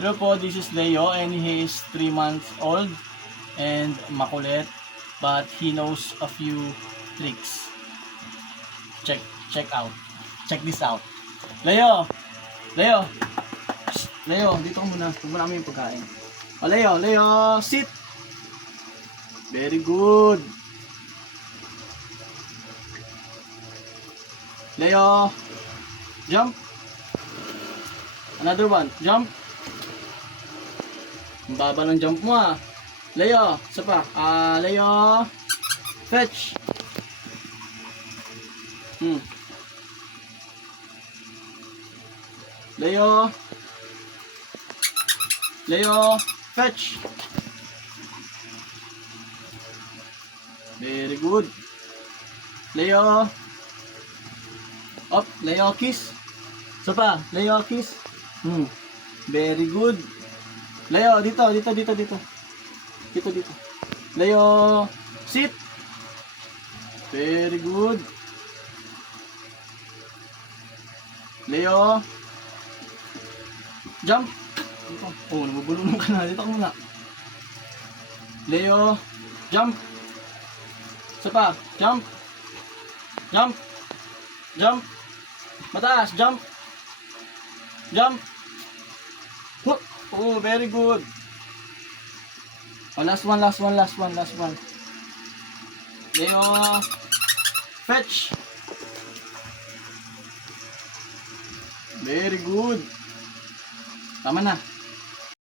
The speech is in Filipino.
Hello po, this is Leo and he is 3 months old and makulit, but he knows a few tricks. Check this out. Leo! Leo! Psst, Leo, dito ka muna. Huwag mo namin yung pagkain. O Leo, sit! Very good. Leo, jump. Another one, jump. Ang baba ng jump mo ah. Leo, isa pa. Leo, fetch. Leo, fetch. Very good. Leo, up. Leo, kiss. Isa pa. Leo, kiss. Very good. Leo, dito. Leo, sit. Very good. Leo, jump. Dito. Oh, nabubulungan ka na. Dito ka muna. Leo, jump. Isa pa. Jump. Mataas. Jump. Oh, very good. Oh, last one. Leo, fetch. Very good. Tama na.